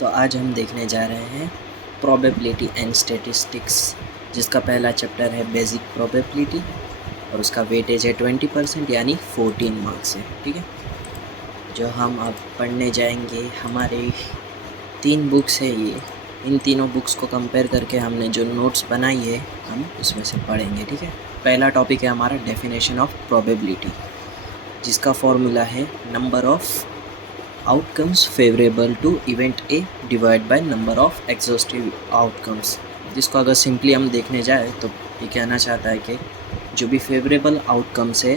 तो आज हम देखने जा रहे हैं प्रोबेबिलिटी एंड स्टैटिस्टिक्स, जिसका पहला चैप्टर है बेसिक प्रोबेबिलिटी और उसका वेटेज है 20% यानी 14 मार्क्स है। ठीक है, जो हम अब पढ़ने जाएंगे, हमारे 3 बुक्स है ये। इन तीनों बुक्स को कंपेयर करके हमने जो नोट्स बनाई है हम उसमें से पढ़ेंगे। ठीक है, पहला टॉपिक है हमारा डेफिनेशन ऑफ प्रोबेबिलिटी, जिसका फॉर्मूला है number of outcomes favourable to event A divide by number of exhaustive outcomes. जिसको अगर सिंपली हम देखने जाए तो ये कहना चाहता है कि जो भी फेवरेबल आउटकम्स है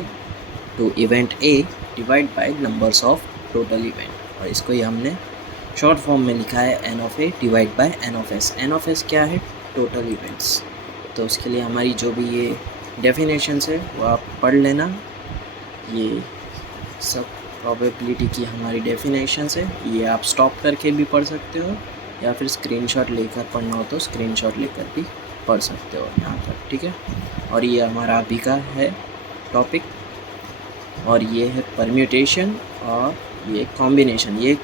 to event A divide by numbers of total event, और इसको ही हमने शॉर्ट फॉर्म में लिखा है n of A divide by n of S. N of S क्या है? Total events. तो उसके लिए हमारी जो भी ये डेफिनेशंस है वो आप पढ़ लेना। ये सब प्रोबेबिलिटी की हमारी डेफिनेशंस है, ये आप स्टॉप करके भी पढ़ सकते हो या फिर स्क्रीनशॉट लेकर पढ़ना हो तो स्क्रीनशॉट लेकर भी पढ़ सकते हो यहाँ पर। ठीक है, और ये हमारा अभी का है टॉपिक, और ये है परम्यूटेशन और ये कॉम्बिनेशन। ये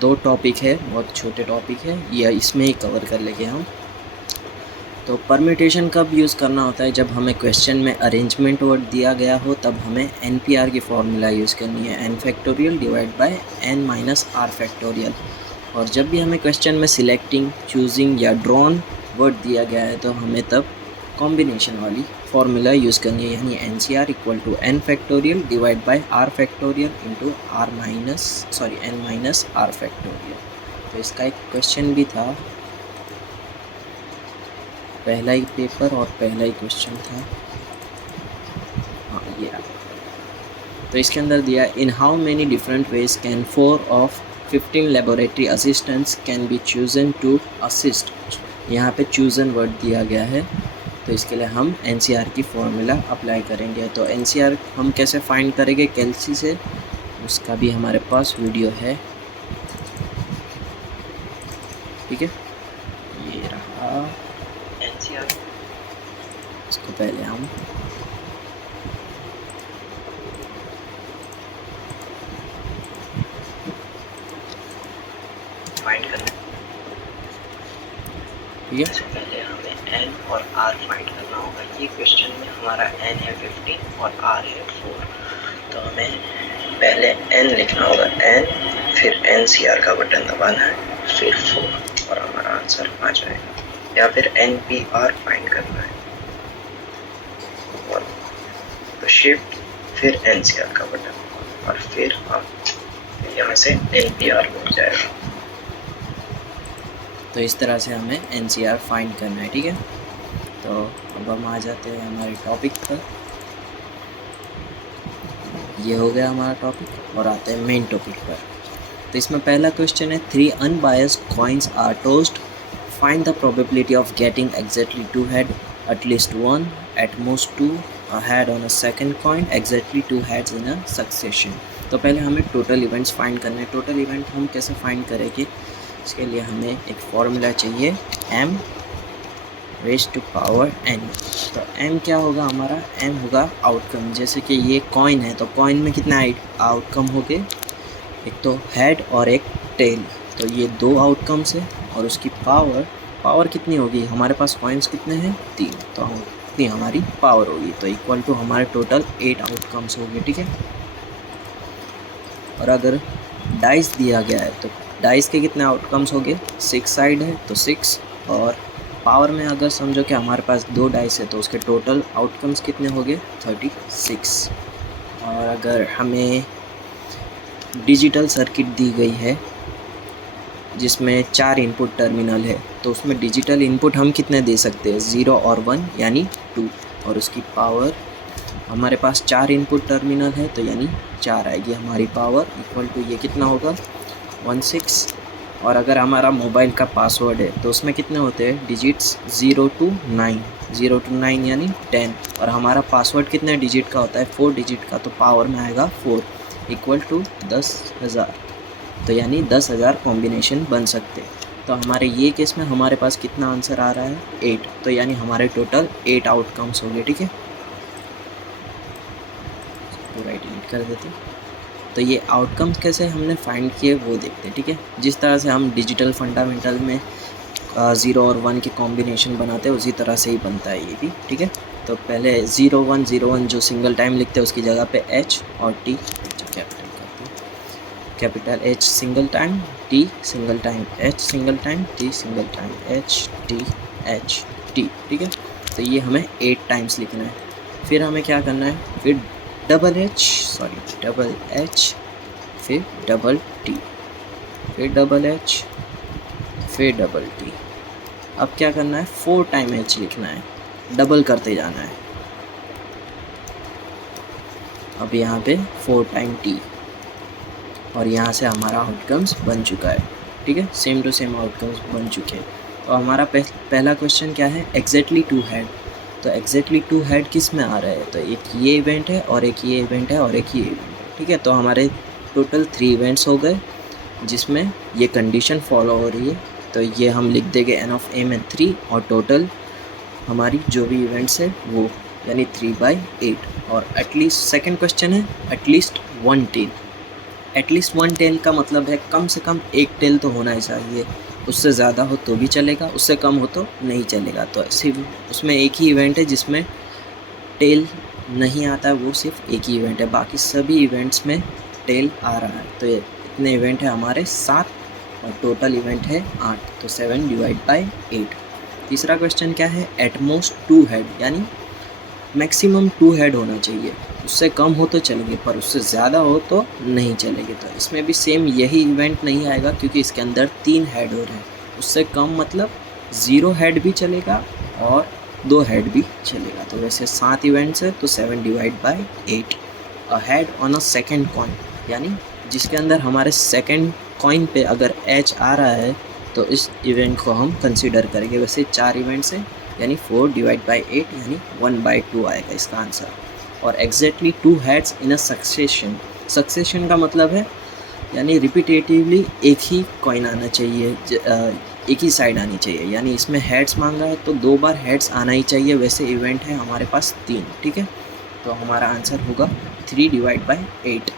2 टॉपिक है, बहुत छोटे टॉपिक है, ये इसमें ही कवर कर लेंगे हम। तो परम्यूटेशन कब यूज़ करना होता है? जब हमें क्वेश्चन में अरेंजमेंट वर्ड दिया गया हो, तब हमें NPR की फॉर्मूला यूज़ करनी है, n factorial divide bye n minus r factorial. और जब भी हमें क्वेश्चन में सिलेक्टिंग, चूजिंग या ड्रॉन वर्ड दिया गया है तो हमें तब कॉम्बिनेशन वाली फॉर्मूला यूज़ करनी है, यानी NCR equal to n factorial divide by r factorial into n minus r factorial. तो इसका एक क्वेश्चन भी था, पहला ही पेपर और पहला ही क्वेश्चन था। हाँ, ये रहा। तो इसके अंदर दिया, in how many different ways can 4 of 15 laboratory assistants can be chosen to assist. यहाँ पे चूजन वर्ड दिया गया है, तो इसके लिए हम NCR की फॉर्मूला अप्लाई करेंगे। तो NCR हम कैसे फाइंड करेंगे कैलसी से, उसका भी हमारे पास वीडियो है। ठीक है, ये रहा NCR। इसको पहले हम फाइंड करना है। ठीक है, पहले हमें n और r फाइंड करना होगा। ये क्वेश्चन में हमारा n है 15 और r है 4, तो हमें पहले n लिखना होगा, n फिर NCR का बटन दबाना है, फिर 4 और हमारा आंसर आ जाएगा। या फिर NPR फाइंड करना है, और तो शिफ्ट फिर NCR का बटन और फिर आप यहाँ से NPR हो जाएगा। तो इस तरह से हमें NCR फाइंड करना है। ठीक है, तो अब हम आ जाते हैं हमारे टॉपिक पर। ये हो गया हमारा टॉपिक, और आते हैं मेन टॉपिक पर। तो इसमें पहला क्वेश्चन है, 3 unbiased coins are tossed, find the probability of getting exactly 2 head, at least 1, at most 2 head on a second coin, exactly 2 heads in a succession. तो पहले हमें टोटल इवेंट्स फाइंड करने हैं। टोटल इवेंट हम कैसे फाइंड करेंगे? इसके लिए हमें एक फॉर्मूला चाहिए, m raise to power n। तो m क्या होगा हमारा? m होगा आउटकम। जैसे कि ये कॉइन है, तो कॉइन में कितना आउटकम हो गए? एक तो हेड और एक टेल, तो ये 2 आउटकम्स है। और उसकी पावर कितनी होगी? हमारे पास कॉइन्स कितने हैं? 3, तो इतनी हमारी पावर होगी, तो इक्वल टू हमारे टोटल 8 आउटकम्स हो गए। ठीक है, और अगर डाइस दिया गया है तो डाइस के कितने आउटकम्स हो गए? 6 साइड है तो 6, और पावर में अगर समझो कि हमारे पास 2 डाइस है तो उसके टोटल आउटकम्स कितने हो गए? 36। और अगर हमें डिजिटल सर्किट दी गई है जिसमें 4 इनपुट टर्मिनल है, तो उसमें डिजिटल इनपुट हम कितने दे सकते हैं? 0 और 1 यानी 2, और उसकी पावर, हमारे पास 4 इनपुट टर्मिनल है तो यानी 4 आएगी हमारी पावर, इक्वल टू ये कितना होगा? 16। और अगर हमारा मोबाइल का पासवर्ड है तो उसमें कितने होते हैं डिजिट्स? 0 to 9 यानी 10, और हमारा पासवर्ड कितने डिजिट का होता है? 4 डिजिट का, तो पावर में आएगा 4, इक्वल टू 10,000, तो यानी 10,000 कॉम्बिनेशन बन सकते। तो हमारे ये केस में हमारे पास कितना आंसर आ रहा है? 8, तो यानी हमारे टोटल 8 आउटकम्स हो गए। ठीक है, पूरा डिलीट कर देते हैं। तो ये आउटकम्स कैसे हमने फाइंड किए वो देखते हैं, ठीक है। जिस तरह से हम डिजिटल फंडामेंटल में 0 और 1 के कॉम्बिनेशन बनाते हैं उसी तरह से ही बनता है ये भी, ठीक है। तो पहले 0 1 0 1 जो सिंगल टाइम लिखते हैं उसकी जगह पे H और T कैपिटल करते हैं। Capital H single time, T single time, H single time, T single time, H T H T, ठीक है। तो ये हमें 8 टाइम्स लिखना है। फिर हमें क्या करना है, फिर डबल H, फिर डबल T, फिर डबल H, फिर डबल T। अब क्या करना है, 4 टाइम H लिखना है, डबल करते जाना है। अब यहाँ पे 4 टाइम T और यहाँ से हमारा आउटकम्स बन चुका है, ठीक है। सेम टू सेम आउटकम्स बन चुके हैं। और हमारा पहला क्वेश्चन क्या है, एग्जैक्टली 2 हेड। तो एग्जैक्टली 2 हेड किस में आ रहा है, तो एक ये इवेंट है और एक ये इवेंट है और एक ये इवेंट है, ठीक है। तो हमारे टोटल 3 इवेंट्स हो गए जिसमें ये कंडीशन फॉलो हो रही है। तो ये हम लिख देंगे n ऑफ m and 3 और टोटल हमारी जो भी इवेंट्स है वो यानी 3/8। और एटलीस्ट सेकंड क्वेश्चन है एटलीस्ट 1 टेल। एटलीस्ट 1 टेल का मतलब है कम से कम एक टेल तो होना ही चाहिए। उससे ज़्यादा हो तो भी चलेगा, उससे कम हो तो नहीं चलेगा। तो सिर्फ उसमें एक ही इवेंट है जिसमें टेल नहीं आता है, वो सिर्फ एक ही इवेंट है। बाकी सभी इवेंट्स में टेल आ रहा है। तो ये इतने इवेंट है हमारे 7 और टोटल इवेंट है 8। तो 7 डिवाइड बाई 8। तीसरा क्वेश्चन क्या है, एटमोस्ट 2 हेड यानी मैक्सिमम 2 हेड होना चाहिए। उससे कम हो तो चलेंगे पर उससे ज़्यादा हो तो नहीं चलेंगे। तो इसमें भी सेम यही इवेंट नहीं आएगा क्योंकि इसके अंदर 3 हेड हो रहे हैं। उससे कम मतलब 0 हेड भी चलेगा और 2 हेड भी चलेगा। तो वैसे 7 इवेंट्स है तो 7 divide by 8। A head on a second coin यानी जिसके अंदर हमारे सेकेंड कॉइन पे अगर H आ रहा है तो इस इवेंट को हम कंसिडर करेंगे। वैसे 4 इवेंट्स हैं यानी 4 डिवाइड बाई 8 यानी 1/2 आएगा इसका आंसर। और exactly 2 heads in a succession. Succession का मतलब है यानी रिपीटेटिवली एक ही कॉइन आना चाहिए, एक ही साइड आनी चाहिए। यानी इसमें हेड्स मांगा है तो 2 बार हेड्स आना ही चाहिए। वैसे इवेंट है हमारे पास 3, ठीक है। तो हमारा आंसर होगा 3 डिवाइड बाई 8।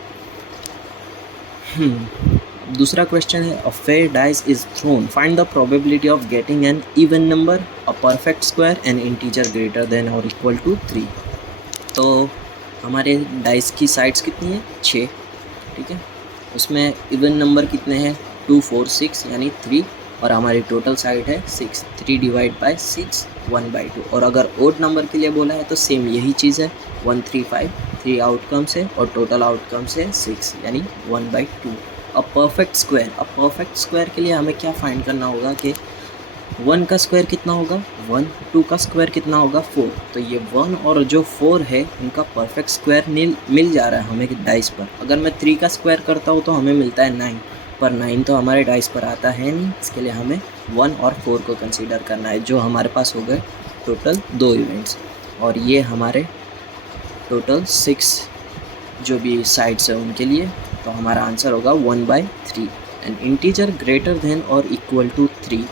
दूसरा क्वेश्चन है, a fair dice is throne, find the probability of getting an even number, a perfect square, N integer greater than और इक्वल टू 3। तो हमारे डाइस की साइड्स कितनी है, 6, ठीक है। उसमें इवन नंबर कितने हैं, 2 4 6 यानी 3। और हमारी टोटल साइड है 6। 3 डिवाइड बाई 6 1/2। और अगर ओड नंबर के लिए बोला है तो सेम यही चीज़ है 1 3 5। 3 आउटकम्स है और टोटल आउटकम्स है 6 यानी 1/2। अ परफेक्ट स्क्वायर के लिए हमें क्या फाइंड करना होगा कि 1 का स्क्वायर कितना होगा 1, 2 का स्क्वायर कितना होगा 4। तो ये 1 और जो 4 है इनका परफेक्ट स्क्वायर मिल जा रहा है हमें डाइस पर। अगर मैं 3 का स्क्वायर करता हूँ तो हमें मिलता है 9, पर 9 तो हमारे डाइस पर आता है नहीं। इसके लिए हमें 1 और 4 को कंसीडर करना है, जो हमारे पास हो गए टोटल 2 इवेंट्स। और ये हमारे टोटल 6 जो भी साइड्स है उनके लिए। तो हमारा आंसर होगा 1/3। एंड इंटीजर ग्रेटर देन और इक्वल टू 3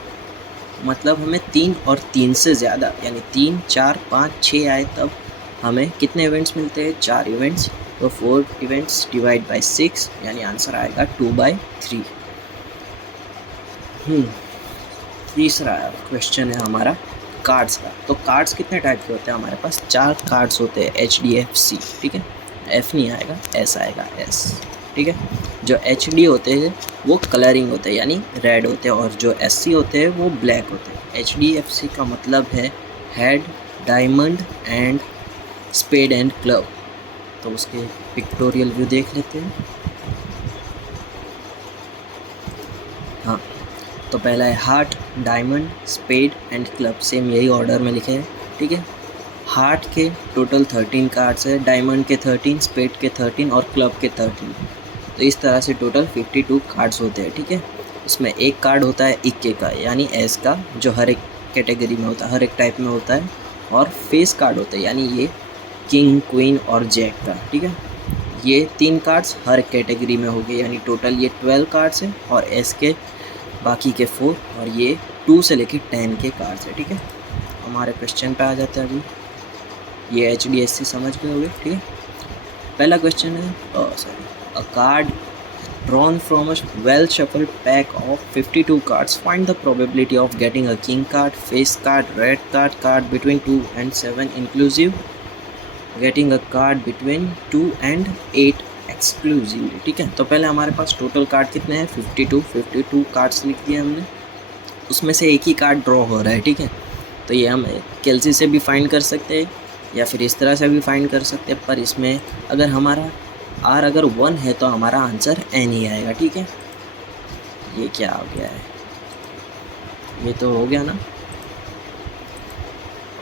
मतलब हमें 3 और 3 से ज़्यादा यानी 3 4 5 6 आए तब हमें कितने इवेंट्स मिलते हैं, 4 इवेंट्स। तो 4 इवेंट्स डिवाइड बाई 6 यानी आंसर आएगा 2/3। तीसरा क्वेश्चन है हमारा कार्ड्स का। तो कार्ड्स कितने टाइप के होते हैं हमारे पास, 4 कार्ड्स होते हैं HDFC, ठीक है। F नहीं आएगा, S आएगा, S, ठीक है। जो HD होते हैं वो कलरिंग होते हैं यानी रेड होते हैं और जो SC होते हैं वो ब्लैक होते हैं। HDFC का मतलब है head, diamond and spade and club. तो उसके पिक्टोरियल व्यू देख लेते हैं। हाँ, तो पहला है heart, diamond, spade and club. Same यही ऑर्डर में लिखे हैं, ठीक है। हार्ट के टोटल 13 कार्ड्स है, डायमंड के 13, स्पेड के 13 और क्लब के 13। तो इस तरह से टोटल 52 कार्ड्स होते हैं, ठीक है। इसमें एक कार्ड होता है इक्के का यानी एस का, जो हर एक कैटेगरी में होता है, हर एक टाइप में होता है। और फेस कार्ड होता है यानी ये किंग, क्वीन और जैक का, ठीक है। ये 3 कार्ड्स हर कैटेगरी में हो गए यानी टोटल ये 12 कार्ड्स हैं। और एस के बाकी के 4 और ये 2 से लेकर 10 के कार्ड्स है, ठीक है। हमारे क्वेश्चन पे आ जाते हैं अभी। ये HDFC समझ गए होंगे, ठीक है। पहला क्वेश्चन है a card drawn from a well shuffled pack of 52 cards. Find the probability of getting a king card, face card, red card, card between 2 and 7 inclusive, getting a card between 2 and 8 exclusively. ठीक है, तो पहले हमारे पास total card कितने हैं? 52 cards लिख दिए हमने, उसमें से एक ही कार्ड ड्रॉ हो रहा है। ठीक है, तो ये हम कैलसी से भी फाइंड कर सकते हैं या फिर इस तरह से भी फाइंड कर सकते हैं, पर इसमें अगर हमारा आर अगर 1 है तो हमारा आंसर एन ही आएगा। ठीक है, ये क्या हो गया है? ये तो हो गया ना।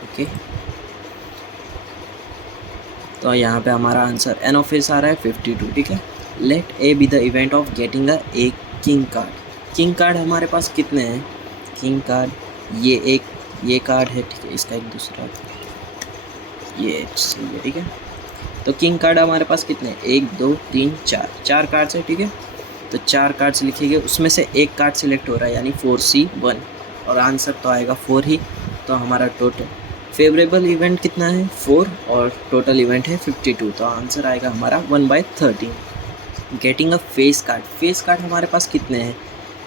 ओके, तो यहाँ पे हमारा आंसर एन ऑफ एस आ रहा है 52। ठीक है, let A be the event of getting a king card. King card हमारे पास कितने हैं? किंग कार्ड ये कार्ड है। ठीक है, इसका एक दूसरा ये सही है। ठीक है, तो किंग कार्ड हमारे पास कितने हैं? 1 2 3 4 कार्ड्स है। ठीक है, तो 4 कार्ड्स लिखेंगे, उसमें से एक कार्ड सिलेक्ट हो रहा है यानी 4C1 और आंसर तो आएगा 4 ही। तो हमारा टोटल फेवरेबल इवेंट कितना है? 4 और टोटल इवेंट है 52, तो आंसर आएगा हमारा 1/13। गेटिंग अ फेस कार्ड हमारे पास कितने हैं?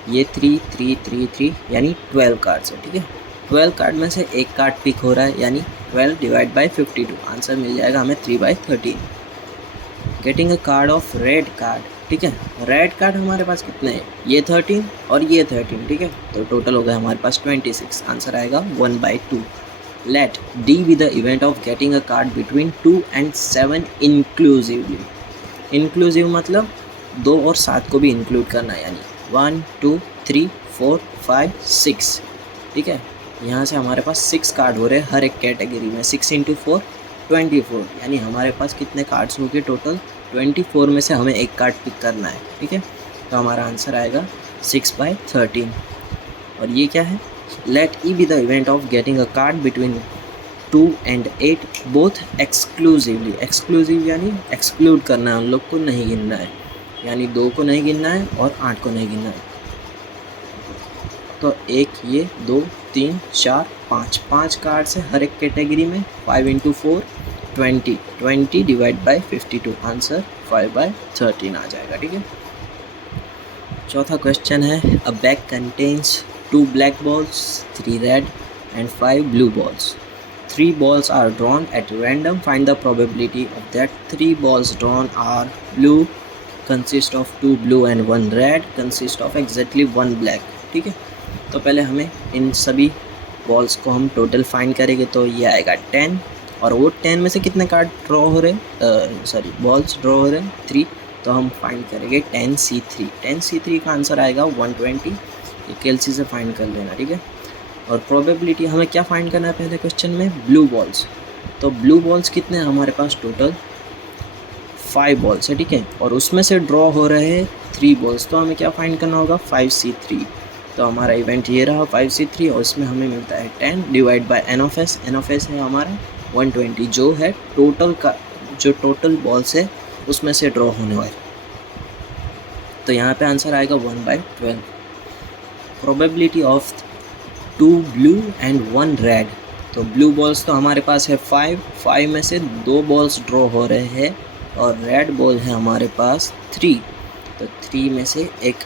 ये 3 3 3 3 यानी 12 कार्ड्स है। ठीक है, 12 कार्ड में से एक कार्ड पिक हो रहा है यानी 12 डिवाइड बाई 52, आंसर मिल जाएगा हमें 3/13। Getting a card of red card. ठीक है, रेड कार्ड हमारे पास कितने हैं? ये 13 और ये 13। ठीक है, तो टोटल हो गया हमारे पास 26, आंसर आएगा 1/2। Let D be the event of getting a card between 2 and 7 inclusively. Inclusive मतलब 2 और 7 को भी इंक्लूड करना है, यानी 1 2 3 4 5 6। ठीक है, यहाँ से हमारे पास 6 कार्ड हो रहे हैं हर एक कैटेगरी में। 6 × 4 24, यानी हमारे पास कितने कार्ड्स हो गए टोटल? 24 में से हमें एक कार्ड पिक करना है। ठीक है, तो हमारा आंसर आएगा 6/13। और ये क्या है? Let E be the event of getting a card between 2 and 8 both exclusively. Exclusive यानी एक्सक्लूड करना है, उन लोग को नहीं गिनना है, यानी 2 को नहीं गिनना है और 8 को नहीं गिनना है। तो 1 ये 2 3 4 5 कार्ड्स है हर एक कैटेगरी में। 5 × 4 20 डिवाइड बाई 52, आंसर 5/13 आ जाएगा। ठीक है, चौथा क्वेश्चन है अ bag contains 2 black balls, 3 red and 5 blue balls. 3 balls are drawn at random. Find the probability of that 3 balls drawn are blue, consist of 2 blue and 1 red, consist of exactly 1 black. ठीक है, तो पहले हमें इन सभी balls को हम total find करेंगे, तो ये आएगा 10 और वो 10 में से कितने कार्ड ड्रॉ हो रहे हैं? बॉल्स ड्रॉ हो रहे हैं 3, तो हम फाइंड करेंगे 10C3। 10C3 का आंसर आएगा 120। ये कैलसी से फाइंड कर लेना। ठीक है, और प्रोबेबिलिटी हमें क्या फाइंड करना है पहले क्वेश्चन में? Blue balls. तो ब्लू बॉल्स कितने हैं हमारे पास? टोटल 5 बॉल्स है। ठीक है, और उसमें से ड्रॉ हो रहे हैं 3 बॉल्स, तो हमें क्या फाइंड करना होगा? 5C3। तो हमारा इवेंट ये रहा 5C3 और इसमें हमें मिलता है 10 divide by n of S. N of S है हमारा 120, जो है टोटल का जो टोटल बॉल्स है उसमें से ड्रॉ होने वाले। तो यहाँ पे आंसर आएगा 1/12। Probability of 2 blue and 1 red. तो ब्लू बॉल्स तो हमारे पास है 5 में से 2 बॉल्स ड्रॉ हो रहे हैं और रेड बॉल है हमारे पास 3, तो 3 में से एक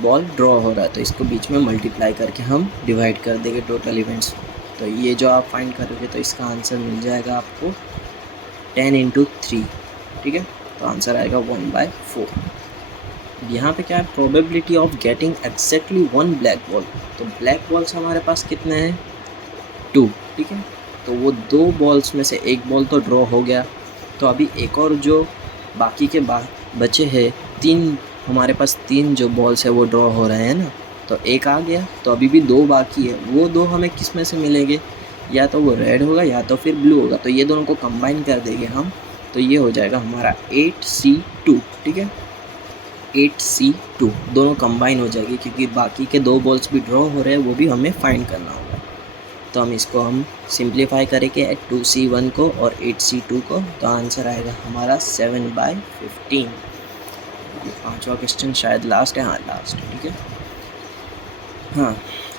बॉल ड्रॉ हो रहा है, तो इसको बीच में मल्टीप्लाई करके हम डिवाइड कर देंगे टोटल इवेंट्स। तो ये जो आप फाइंड करोगे तो इसका आंसर मिल जाएगा आपको 10 × 3। ठीक है, तो आंसर आएगा 1/4। यहाँ पे क्या है? Probability of getting exactly 1 black ball. तो ब्लैक बॉल्स हमारे पास कितने हैं? 2। ठीक है, तो वो 2 बॉल्स में से एक बॉल तो ड्रॉ हो गया, तो अभी एक और जो बाकी के बचे हैं 3, हमारे पास 3 जो बॉल्स है वो ड्रॉ हो रहे हैं ना, तो एक आ गया, तो अभी भी 2 बाकी है। वो 2 हमें किस में से मिलेंगे? या तो वो रेड होगा या तो फिर ब्लू होगा, तो ये दोनों को कंबाइन कर देंगे हम, तो ये हो जाएगा हमारा 8C2। ठीक है, 8C2 दोनों कंबाइन हो जाएगी, क्योंकि बाकी के 2 बॉल्स भी ड्रॉ हो रहे हैं, वो भी हमें फाइंड करना होगा। तो हम इसको सिंप्लीफाई करेंगे 2C1 को और 8C2 को, तो आंसर आएगा हमारा 7/15। ये 5वां क्वेश्चन शायद लास्ट है। हाँ, लास्ट। ठीक है, हाँ,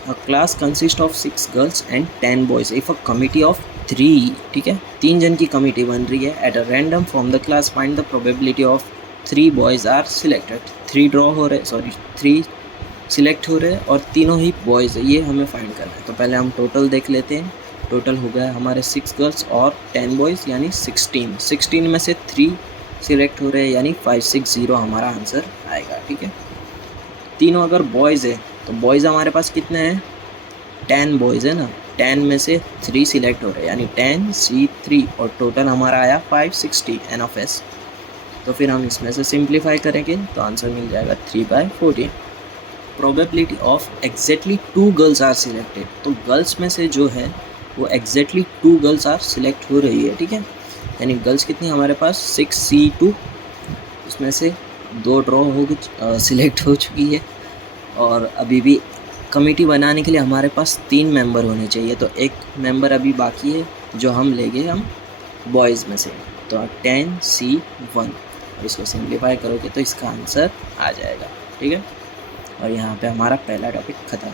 अ class consist of 6 girls and 10 boys if a committee of 3। ठीक है, 3 जन की कमिटी बन रही है। At a random from the class find the probability of 3 boys are selected, 3 draw हो रहे, सॉरी 3 सिलेक्ट हो रहे हैं और तीनों ही बॉयज़ है, ये हमें फाइंड करना है। तो पहले हम टोटल देख लेते हैं। टोटल हो गया हमारे 6 गर्ल्स और 10 बॉयज़ यानी 16 में से 3 सिलेक्ट हो रहे हैं यानी 560 हमारा आंसर आएगा। ठीक है, तीनों अगर बॉयज़ है तो बॉयज़ हमारे पास कितने हैं, 10 बॉयज़ है ना, 10 में से 3 सिलेक्ट हो रहे हैं यानी 10C3 और टोटल हमारा आया 560 NF। तो फिर हम इसमें से सिंप्लीफाई करेंगे तो आंसर मिल जाएगा 3/14। Probability of exactly 2 girls are selected, तो गर्ल्स में से जो है वो एग्जैक्टली 2 गर्ल्स आर सिलेक्ट हो रही है। ठीक है, यानी गर्ल्स कितनी हमारे पास 6C2, उसमें से 2 ड्रॉ हो सिलेक्ट हो चुकी है और अभी भी कमेटी बनाने के लिए हमारे पास 3 मेंबर होने चाहिए, तो एक मेंबर अभी बाकी है जो हम लेंगे हम बॉयज़ में से, तो 10C1। इसको सिंप्लीफाई करोगे तो इसका आंसर आ जाएगा। ठीक है, और यहाँ पे हमारा पहला टॉपिक ख़त्म।